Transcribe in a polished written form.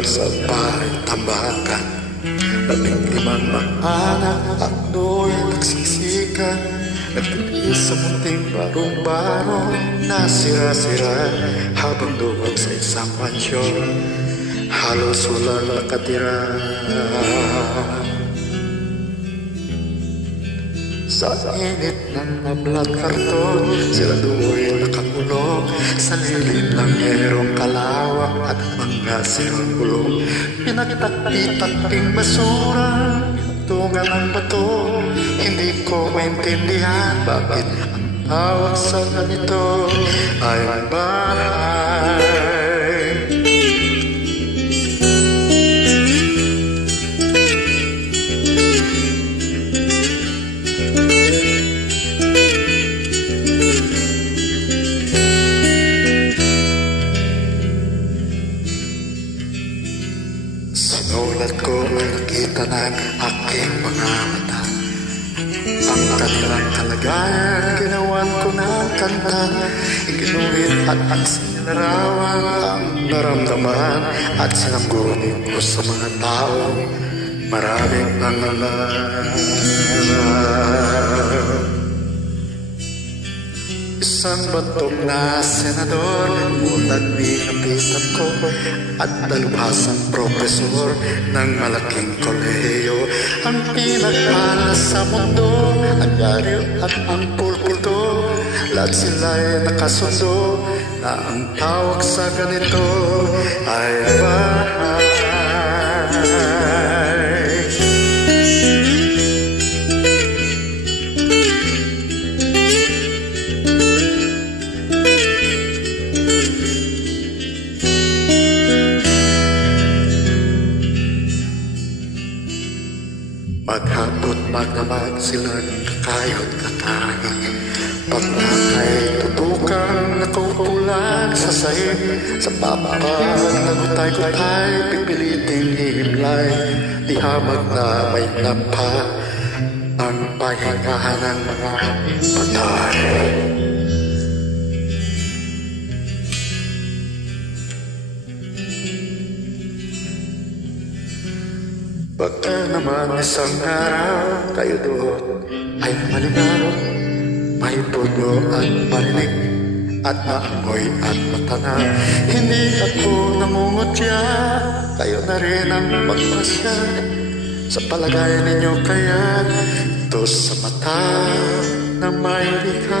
mayor sa bahay tambakan. 15 maanak at do'y nagsiksikan, nagtitiis sa munting barong-barong na sira-sira, habang duwag sa isang mansyon halos walang nakatira. Sa init ng mablat karton, sila do'y nakakulong sa lilim ng merong kalawang at mga sirang gulong. Pinagtakpi-takping basura, tungan ng bato. Hindi ko maintindihan bakit ang tawag sa ganito ay bahay. Sinulat ko ay nakita ng aking mga mata, ang kanilang kalagayan, ginawan ko ng kanta. Iginuhit at ang sinilarawan ang naramdaman, at sinanggunin ko sa mga tao maraming pangalan. Isang batok na senador, utang nilapitan ko, at dalubhasang profesor ng malaking kolehiyo. Ang pinagpala sa mundo, ang dyaryo at ang pulpito, lahat sila'y nakasundo na ang tawag sa ganito ay bahay. Maghapot magdamag silang kakayot katangin, pagkakay tutukang nakaupulan sa sahig. Sa papag nagutay-gutay, pipiliting hihimlay, di hamag na may nampa ang pahingahan ng mga patay. Pagka naman isang araw kayo doon ay malinaw, may puno at marinig at maamoy at matanaw. Hindi ako nangungutya, kayo na rin ang magpasya. Sa palagay ninyo kaya ito sa mata na may likha.